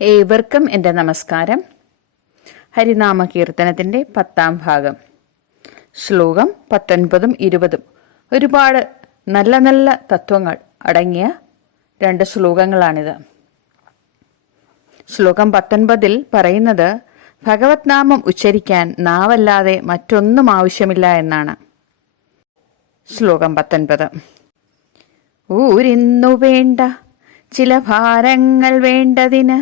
ഏവർക്കും എൻ്റെ നമസ്കാരം. ഹരിനാമ കീർത്തനത്തിൻ്റെ 10ാം ഭാഗം, ശ്ലോകം 19ഉം 20ഉം. ഒരുപാട് നല്ല നല്ല തത്വങ്ങൾ അടങ്ങിയ 2 ശ്ലോകങ്ങളാണിത്. ശ്ലോകം 19ൽ പറയുന്നത് ഭഗവത് നാമം ഉച്ചരിക്കാൻ നാവല്ലാതെ മറ്റൊന്നും ആവശ്യമില്ല എന്നാണ്. ശ്ലോകം 19. ഊരിന്നു വേണ്ട ചില ഭാരങ്ങൾ വേണ്ടതിന്,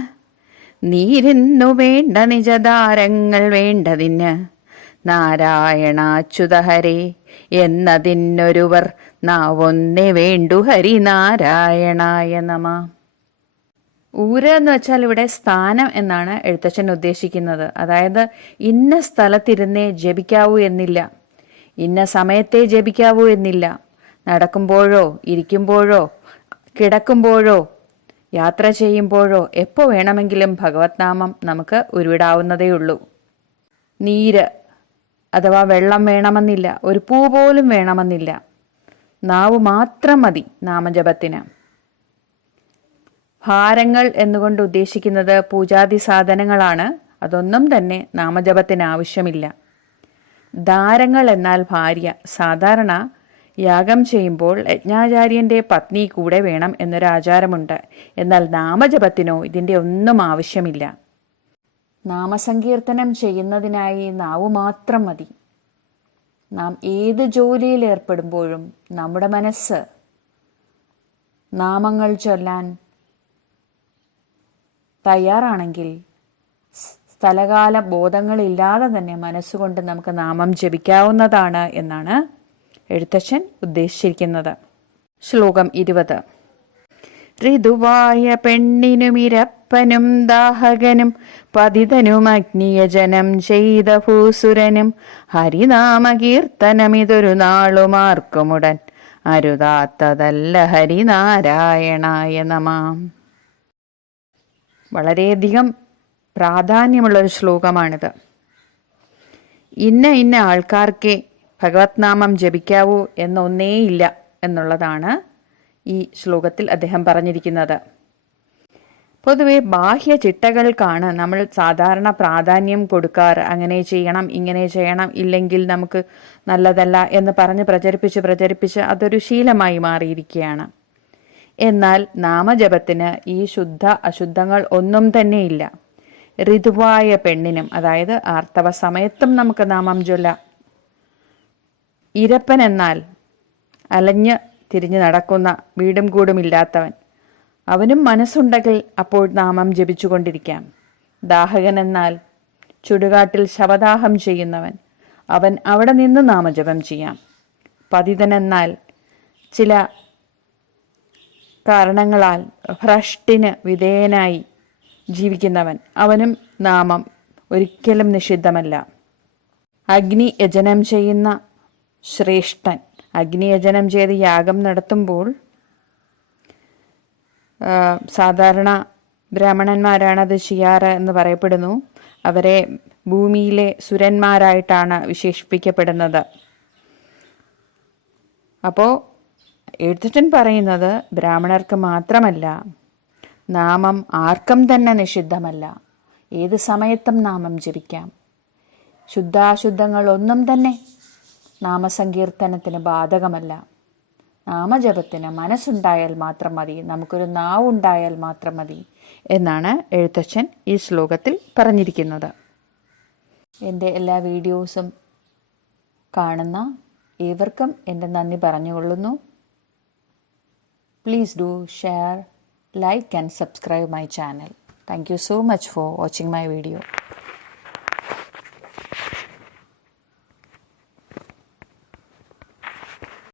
നീരിന്നു വേണ്ട നിജധാരങ്ങൾ വേണ്ടതിന്, നാരായണാച്യുതഹരേ എന്നതിനൊരുവർ നാവൊന്നേ വേണ്ടു ഹരിനാരായണായ നമ. ഊര് എന്ന് വെച്ചാൽ ഇവിടെ സ്ഥാനം എന്നാണ് എഴുത്തച്ഛൻ ഉദ്ദേശിക്കുന്നത്. അതായത് ഇന്ന സ്ഥലത്തിരുന്നേ ജപിക്കാവൂ എന്നില്ല, ഇന്ന സമയത്തേ ജപിക്കാവൂ എന്നില്ല. നടക്കുമ്പോഴോ ഇരിക്കുമ്പോഴോ കിടക്കുമ്പോഴോ യാത്ര ചെയ്യുമ്പോഴോ എപ്പോൾ വേണമെങ്കിലും ഭഗവത് നാമം നമുക്ക് ഉരുവിടാവുന്നതേയുള്ളൂ. നീര് അഥവാ വെള്ളം വേണമെന്നില്ല, ഒരു പൂ പോലും വേണമെന്നില്ല. നാവ് മാത്രം മതി നാമജപത്തിന്. ഭാരങ്ങൾ എന്നുകൊണ്ട് ഉദ്ദേശിക്കുന്നത് പൂജാതി സാധനങ്ങളാണ്. അതൊന്നും തന്നെ നാമജപത്തിന് ആവശ്യമില്ല. ധാരങ്ങൾ എന്നാൽ ഭാര്യ. സാധാരണ യാഗം ചെയ്യുമ്പോൾ യജ്ഞാചാര്യന്റെ പത്നി കൂടെ വേണം എന്നൊരാചാരമുണ്ട്. എന്നാൽ നാമജപത്തിനോ ഇതിൻ്റെ ഒന്നും ആവശ്യമില്ല. നാമസങ്കീർത്തനം ചെയ്യുന്നതിനായി നാവ് മാത്രം മതി. നാം ഏത് ജോലിയിൽ ഏർപ്പെടുമ്പോഴും നമ്മുടെ മനസ്സ് നാമങ്ങൾ ചൊല്ലാൻ തയ്യാറാണെങ്കിൽ സ്ഥലകാല ബോധങ്ങളില്ലാതെ തന്നെ മനസ്സുകൊണ്ട് നമുക്ക് നാമം ജപിക്കാവുന്നതാണ് എന്നാണ് എഴുത്തച്ഛൻ ഉദ്ദേശിച്ചിരിക്കുന്നത്. ശ്ലോകം 20. ഋതുവായ പെണ്ണിനുമിരപ്പനും ദാഹകനും പതിതനും അഗ്നിയജനം ചെയ്ത ഭൂസുരനും ഹരിനാമകീർത്തനമിതൊരു നാളുമാർക്കുമുടൻ അരുതാത്തതല്ല ഹരിനാരായണായ നമ. വളരെയധികം പ്രാധാന്യമുള്ളൊരു ശ്ലോകമാണിത്. ഇന്ന ആൾക്കാർക്കേ ഭഗവത് നാമം ജപിക്കാവൂ എന്നൊന്നേയില്ല എന്നുള്ളതാണ് ഈ ശ്ലോകത്തിൽ അദ്ദേഹം പറഞ്ഞിരിക്കുന്നത്. പൊതുവെ ബാഹ്യ ചിട്ടകൾക്കാണ് നമ്മൾ സാധാരണ പ്രാധാന്യം കൊടുക്കാറ്. അങ്ങനെ ചെയ്യണം, ഇങ്ങനെ ചെയ്യണം, ഇല്ലെങ്കിൽ നമുക്ക് നല്ലതല്ല എന്ന് പറഞ്ഞ് പ്രചരിപ്പിച്ച് അതൊരു ശീലമായി മാറിയിരിക്കുകയാണ്. എന്നാൽ നാമജപത്തിന് ഈ ശുദ്ധ അശുദ്ധങ്ങൾ ഒന്നും തന്നെയില്ല. ഋതുവായ പെണ്ണിനും, അതായത് ആർത്തവ സമയത്തും നമുക്ക് നാമം ചൊല്ലാം. ഇരപ്പൻ എന്നാൽ അലഞ്ഞ് തിരിഞ്ഞ് നടക്കുന്ന വീടും കൂടുമില്ലാത്തവൻ, അവനും മനസ്സുണ്ടെങ്കിൽ അപ്പോൾ നാമം ജപിച്ചുകൊണ്ടിരിക്കാം. ദാഹകൻ എന്നാൽ ചുടുകാട്ടിൽ ശവദാഹം ചെയ്യുന്നവൻ, അവൻ അവിടെ നിന്ന് നാമജപം ചെയ്യാം. പതിതൻ എന്നാൽ ചില കാരണങ്ങളാൽ ഭ്രഷ്ടിന് വിധേയനായി ജീവിക്കുന്നവൻ, അവനും നാമം ഒരിക്കലും നിഷിദ്ധമല്ല. അഗ്നിയജനം ചെയ്യുന്ന ശ്രേഷ്ഠൻ, അഗ്നിയജനം ചെയ്ത് യാഗം നടത്തുമ്പോൾ സാധാരണ ബ്രാഹ്മണന്മാരാണത് ചെയ്യാറ് എന്ന് പറയപ്പെടുന്നു. അവരെ ഭൂമിയിലെ സുരന്മാരായിട്ടാണ് വിശേഷിപ്പിക്കപ്പെടുന്നത്. അപ്പോൾ എഴുത്തച്ഛൻ പറയുന്നത് ബ്രാഹ്മണർക്ക് മാത്രമല്ല, നാമം ആർക്കും തന്നെ നിഷിദ്ധമല്ല. ഏത് സമയത്തും നാമം ജപിക്കാം. ശുദ്ധാശുദ്ധങ്ങൾ ഒന്നും തന്നെ നാമസങ്കീർത്തനത്തിന് ബാധകമല്ല. നാമജപത്തിന് മനസ്സുണ്ടായാൽ മാത്രം മതി, നമുക്കൊരു നാവുണ്ടായാൽ മാത്രം മതി എന്നാണ് എഴുത്തച്ഛൻ ഈ ശ്ലോകത്തിൽ പറഞ്ഞിരിക്കുന്നത്. എൻ്റെ എല്ലാ വീഡിയോസും കാണുന്ന ഏവർക്കും എൻ്റെ നന്ദി പറഞ്ഞുകൊള്ളുന്നു. Please do share, like and subscribe my channel. Thank you so much for watching my video.